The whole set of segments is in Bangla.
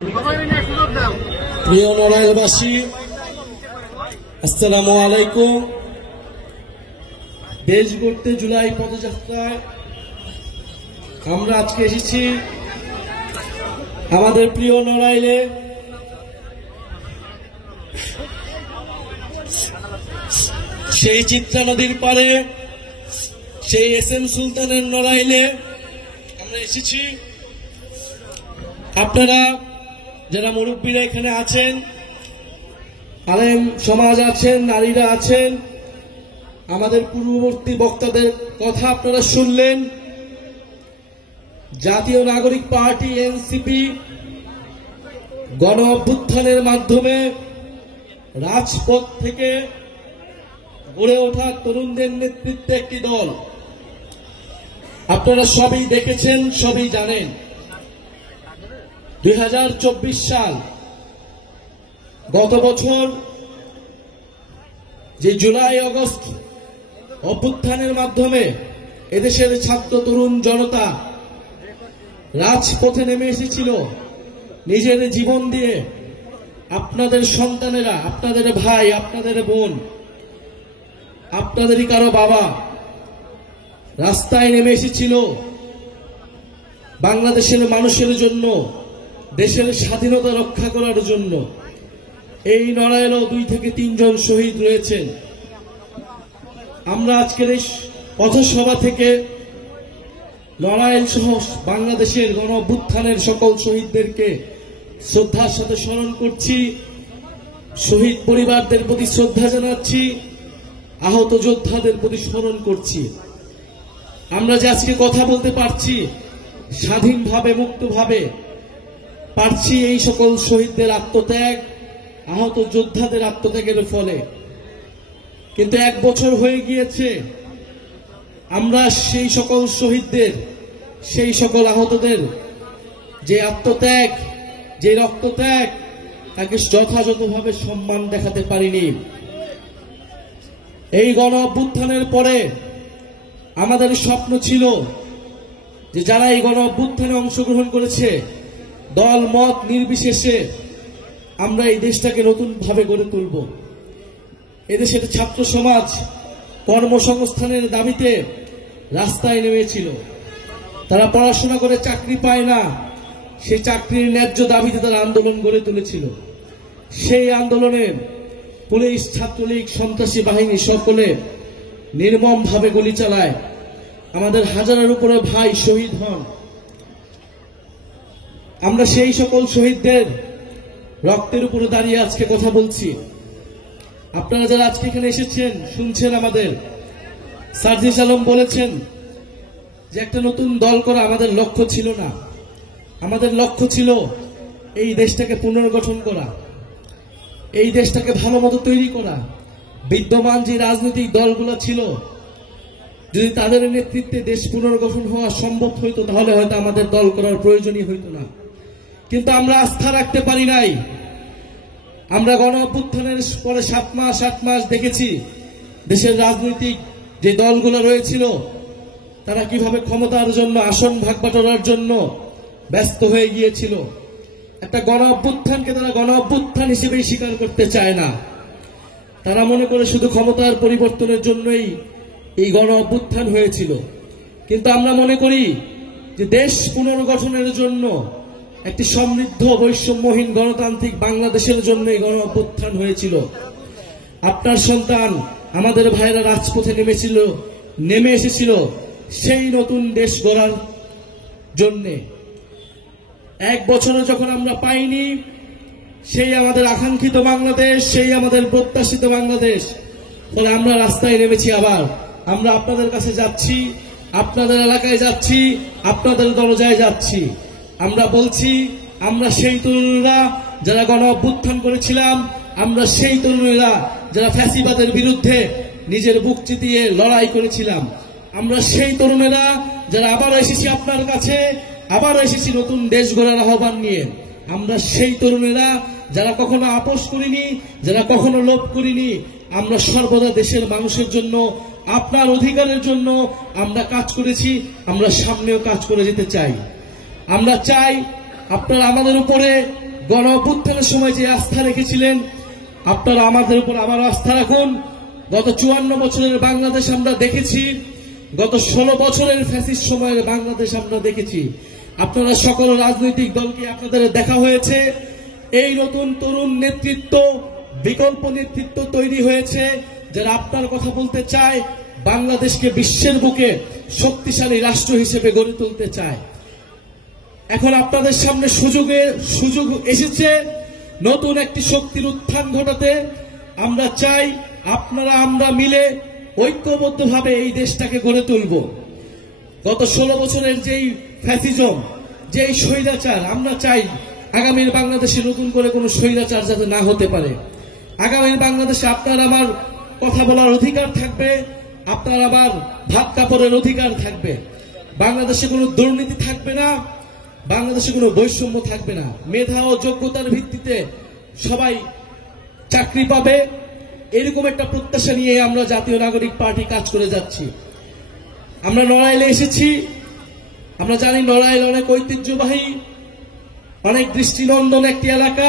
প্রিয় নড়াইলবাসী, আসসালামু আলাইকুম। দেশ গড়তে জুলাই পদযাত্রায় আমরা আজকে এসেছি আমাদের প্রিয় নড়াইলে। সেই চিত্রা নদীর পারে, সেই এস.এম. সুলতানের নড়াইলে আমরা এসেছি। আপনারা যারা মুরব্বীরা এখানে আছেন, আলেম সমাজ আছেন, নারীরা আছেন, আমাদের পূর্ববর্তী বক্তাদের কথা আপনারা শুনলেন। জাতীয় নাগরিক পার্টি এনসিপি গণ অভ্যুত্থানের মাধ্যমে রাজপথ থেকে গড়ে ওঠা তরুণদের নেতৃত্বে একটি দল। আপনারা সবই দেখেছেন, সবই জানেন। 2024 সাল, গত বছর যে জুলাই আগস্ট অভ্যুত্থানের মাধ্যমে এদেশের ছাত্র তরুণ জনতা রাজপথে নেমে এসেছিল নিজের জীবন দিয়ে। আপনাদের সন্তানেরা, আপনাদের ভাই, আপনাদের বোন, আপনাদেরই কারো বাবা রাস্তায় নেমে এসেছিল বাংলাদেশের মানুষের জন্য, দেশের স্বাধীনতা রক্ষা করার জন্য। এই নড়াইলেও 2 থেকে 3 জন শহীদ রয়েছেন। আমরা আজকের এই পথসভা থেকে নড়াইল সহ বাংলাদেশের গণ অভ্যুত্থানের সকল শহীদদেরকে শ্রদ্ধার সাথে স্মরণ করছি, শহীদ পরিবারদের প্রতি শ্রদ্ধা জানাচ্ছি, আহত যোদ্ধাদের প্রতি স্মরণ করছি। আমরা যে আজকে কথা বলতে পারছি স্বাধীনভাবে, মুক্তভাবে পারছি এই সকল শহীদদের আত্মত্যাগ, আহত যোদ্ধাদের আত্মত্যাগের ফলে। কিন্তু 1 বছর হয়ে গিয়েছে, আমরা সেই সকল শহীদদের, সেই সকল আহতদের যে আত্মত্যাগ, যে রক্তত্যাগ, তাকে যথাযথভাবে সম্মান দেখাতে পারিনি। এই গণ অভ্যুত্থানের পরে আমাদের স্বপ্ন ছিল যে যারা এই গণ অভ্যুত্থানে অংশগ্রহণ করেছে, দল মত নির্বিশেষে আমরা এই দেশটাকে নতুন ভাবে গড়ে তুলব। এদেশের ছাত্র সমাজ কর্মসংস্থানের দাবিতে রাস্তায় নেমেছিল। তারা পড়াশোনা করে চাকরি পায় না, সেই চাকরির ন্যায্য দাবিতে তারা আন্দোলন গড়ে তুলেছিল। সেই আন্দোলনে পুলিশ, ছাত্রলীগ, সন্ত্রাসী বাহিনী সকলে নির্মমভাবে গুলি চালায়। আমাদের হাজারের উপরে ভাই শহীদ হন। আমরা সেই সকল শহীদদের রক্তের উপরে দাঁড়িয়ে আজকে কথা বলছি। আপনারা যারা আজকে এখানে এসেছেন, শুনছেন, আমাদের সার্জিস আলম বলেছেন যে একটা নতুন দল করা আমাদের লক্ষ্য ছিল না। আমাদের লক্ষ্য ছিল এই দেশটাকে পুনর্গঠন করা, এই দেশটাকে ভালো মতো তৈরি করা। বিদ্যমান যে রাজনৈতিক দলগুলো ছিল, যদি তাদের নেতৃত্বে দেশ পুনর্গঠন হওয়া সম্ভব হইতো, তাহলে হয়তো আমাদের দল করার প্রয়োজনই হইতো না। কিন্তু আমরা আস্থা রাখতে পারি নাই। আমরা গণ অভ্যুত্থানের পরে 7 মাস দেখেছি দেশের রাজনৈতিক যে দলগুলো রয়েছিল তারা কিভাবে ক্ষমতার জন্য, আসন ভাগ বাটোয়ারার জন্য ব্যস্ত হয়ে গিয়েছিল। একটা গণ অভ্যুত্থানকে তারা গণ অভ্যুত্থান হিসেবেই স্বীকার করতে চায় না। তারা মনে করে শুধু ক্ষমতার পরিবর্তনের জন্যই এই গণ অভ্যুত্থান হয়েছিল। কিন্তু আমরা মনে করি যে দেশ পুনর্গঠনের জন্য, একটি সমৃদ্ধ বৈষম্যহীন গণতান্ত্রিক বাংলাদেশের জন্য এই গণ অভ্যুত্থান হয়েছিল। আপনার সন্তান, আমাদের ভাইরা রাজপথে নেমে এসেছিল সেই নতুন দেশ গড়ার জন্যে। 1 বছরও যখন আমরা পাইনি সেই আমাদের আকাঙ্ক্ষিত বাংলাদেশ, সেই আমাদের প্রত্যাশিত বাংলাদেশ, ফলে আমরা রাস্তায় নেমেছি। আবার আমরা আপনাদের কাছে যাচ্ছি, আপনাদের এলাকায় যাচ্ছি, আপনাদের দরজায় যাচ্ছি। আমরা বলছি, আমরা সেই তরুণরা যারা গণ অভ্যুত্থান করেছিলাম, আমরা সেই তরুণেরা যারা ফ্যাসিবাদের বিরুদ্ধে নিজের বুক চিতিয়ে লড়াই করেছিলাম, আমরা সেই তরুণেরা যারা আবার এসেছি আপনার কাছে, আবার এসেছি নতুন দেশ গড়ার আহ্বান নিয়ে। আমরা সেই তরুণেরা যারা কখনো আপোষ করিনি, যারা কখনো লোভ করিনি। আমরা সর্বদা দেশের মানুষের জন্য, আপনার অধিকারের জন্য আমরা কাজ করেছি, আমরা সামনেও কাজ করে যেতে চাই। আমরা চাই আপনারা আমাদের উপরে গণ অভ্যুত্থানের সময় যে আস্থা রেখেছিলেন, আপনারা আমাদের উপর আবার আস্থা রাখুন। গত 54 বছরের বাংলাদেশ আমরা দেখেছি, গত 16 বছরের ফ্যাসিস্ট সময়ের বাংলাদেশ আমরা দেখেছি। আপনারা সকল রাজনৈতিক দলকে আপনাদের দেখা হয়েছে। এই নতুন তরুণ নেতৃত্ব, বিকল্প নেতৃত্ব তৈরি হয়েছে, যারা আপনার কথা বলতে চায়, বাংলাদেশকে বিশ্বের বুকে শক্তিশালী রাষ্ট্র হিসেবে গড়ে তুলতে চায়। এখন আপনাদের সামনে সুযোগ এসেছে নতুন একটি শক্তির উত্থান ঘটাতে। আমরা চাই আপনারা আমরা মিলে ঐক্যবদ্ধভাবে এই দেশটাকে গড়ে তুলব। গত 16 বছরের যেই ফ্যাসিজম, যেই স্বৈরাচার, আমরা চাই আগামীর বাংলাদেশে নতুন করে কোনো স্বৈরাচার যাতে না হতে পারে। আগামীর বাংলাদেশে আপনার আমার কথা বলার অধিকার থাকবে, আপনার আবার ভাত কাপড়ের অধিকার থাকবে। বাংলাদেশে কোনো দুর্নীতি থাকবে না, বাংলাদেশে কোনো বৈষম্য থাকবে না। মেধা ও যোগ্যতার ভিত্তিতে সবাই চাকরি পাবে, এরকম একটা প্রত্যাশা নিয়ে আমরা জাতীয় নাগরিক পার্টি কাজ করে যাচ্ছি। আমরা নড়াইলে এসেছি। আমরা জানি নড়াইল অনেক ঐতিহ্যবাহী, অনেক দৃষ্টিনন্দন একটি এলাকা।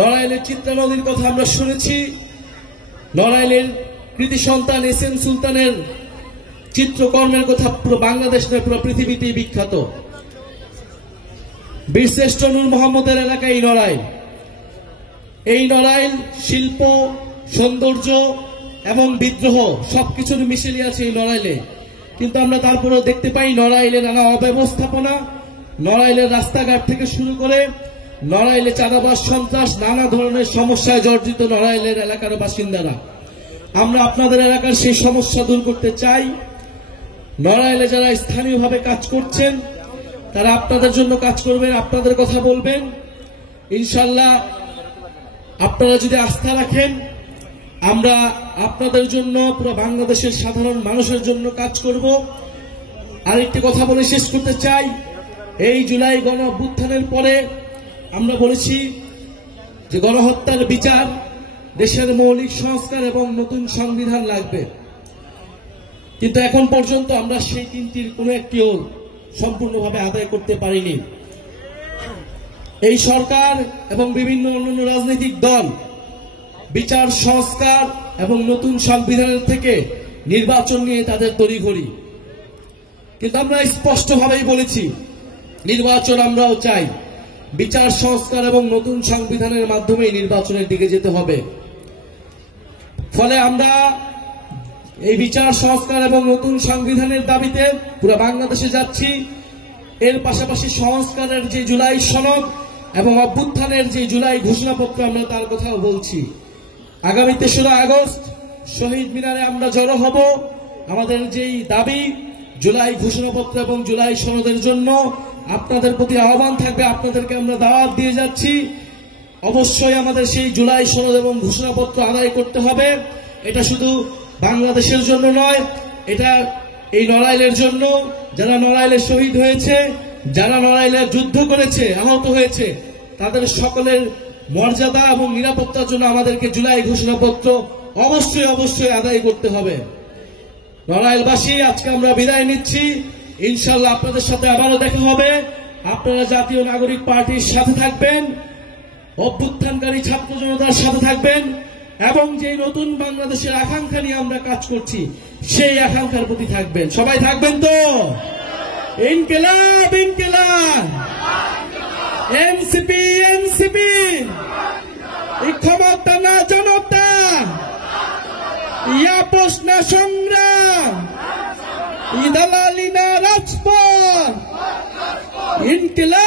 নড়াইলের চিত্রা নদীর কথা আমরা শুনেছি। নড়াইলের কৃতি সন্তান এস.এম. সুলতানের চিত্রকর্মের কথা পুরো বাংলাদেশ নয়, পুরো পৃথিবীতেই বিখ্যাত। বীরশ্রেষ্ঠ নূর মোহাম্মদের এলাকা এই নড়াইল। এই নড়াইল শিল্প, সৌন্দর্য এবং বিদ্রোহ সবকিছুর মিশেলি আছে এই নড়াইলে। কিন্তু আমরা তারপরেও দেখতে পাই নড়াইলে নানা অব্যবস্থাপনা, নড়াইলের রাস্তাঘাট থেকে শুরু করে নড়াইলে চাঁদাবাজ, সন্ত্রাস, নানা ধরনের সমস্যায় জর্জরিত নড়াইলের এলাকার বাসিন্দারা। আমরা আপনাদের এলাকার সেই সমস্যা দূর করতে চাই। নড়াইলে যারা স্থানীয়ভাবে কাজ করছেন তারা আপনাদের জন্য কাজ করবেন, আপনাদের কথা বলবেন। ইনশাল্লাহ আপনারা যদি আস্থা রাখেন, আমরা আপনাদের জন্য, পুরো বাংলাদেশের সাধারণ মানুষের জন্য কাজ করব। আরেকটি কথা বলে শেষ করতে চাই, এই জুলাই গণ অভ্যুত্থানের পরে আমরা বলেছি যে গণহত্যার বিচার, দেশের মৌলিক সংস্কার এবং নতুন সংবিধান লাগবে। কিন্তু এখন পর্যন্ত আমরা সেই তিনটির কোনো একটিও সম্পূর্ণভাবে আদায় করতে পারিনি। এই সরকার এবং বিভিন্ন অন্যান্য রাজনৈতিক দল বিচার, সংস্কার এবং নতুন সংবিধানের থেকে নির্বাচন নিয়ে তাদের তড়িঘড়ি। কিন্তু আমরা স্পষ্টভাবেই বলেছি নির্বাচন আমরাও চাই, বিচার, সংস্কার এবং নতুন সংবিধানের মাধ্যমে নির্বাচনের দিকে যেতে হবে। ফলে আমরা এই বিচার, সংস্কার এবং নতুন সংবিধানের দাবিতে পুরো বাংলাদেশে যাচ্ছি। এর পাশাপাশি সংস্কারের যে জুলাই সনদ এবং অভ্যুত্থানের যে জুলাই ঘোষণাপত্র, আমরা তার কথাও বলছি। আগামী 3রা আগস্ট শহীদ মিনারে আমরা জড়ো হব। আমাদের যেই দাবি জুলাই ঘোষণাপত্র এবং জুলাই সনদের জন্য আপনাদের প্রতি আহ্বান থাকবে, আপনাদেরকে আমরা দাওয়াত দিয়ে যাচ্ছি। অবশ্যই আমাদের সেই জুলাই সনদ এবং ঘোষণাপত্র আদায় করতে হবে। এটা শুধু বাংলাদেশের জন্য নয়, এটা এই নড়াইলের জন্য, যারা নড়াইলে শহীদ হয়েছে, যারা নড়াইলের যুদ্ধ করেছে, আহত হয়েছে, তাদের সকলের মর্যাদা এবং নিরাপত্তার জন্য আমাদেরকে জুলাই ঘোষণাপত্র অবশ্যই আদায় করতে হবে। নড়াইলবাসী, আজকে আমরা বিদায় নিচ্ছি। ইনশাল্লাহ আপনাদের সাথে আবারও দেখা হবে। আপনারা জাতীয় নাগরিক পার্টির সাথে থাকবেন, অভ্যুত্থানকারী ছাত্র জনতার সাথে থাকবেন এবং যে নতুন বাংলাদেশের আকাঙ্ক্ষা নিয়ে আমরা কাজ করছি সেই আকাঙ্ক্ষার প্রতি থাকবেন। সবাই থাকবেন তো? ইনকিলাব ইনকিলাব, এনসিপি এনসিপি, ক্ষমতা না জনতা, আপোষ না সংগ্রাম, দালালি না রাজপথ, ইনকিলাব।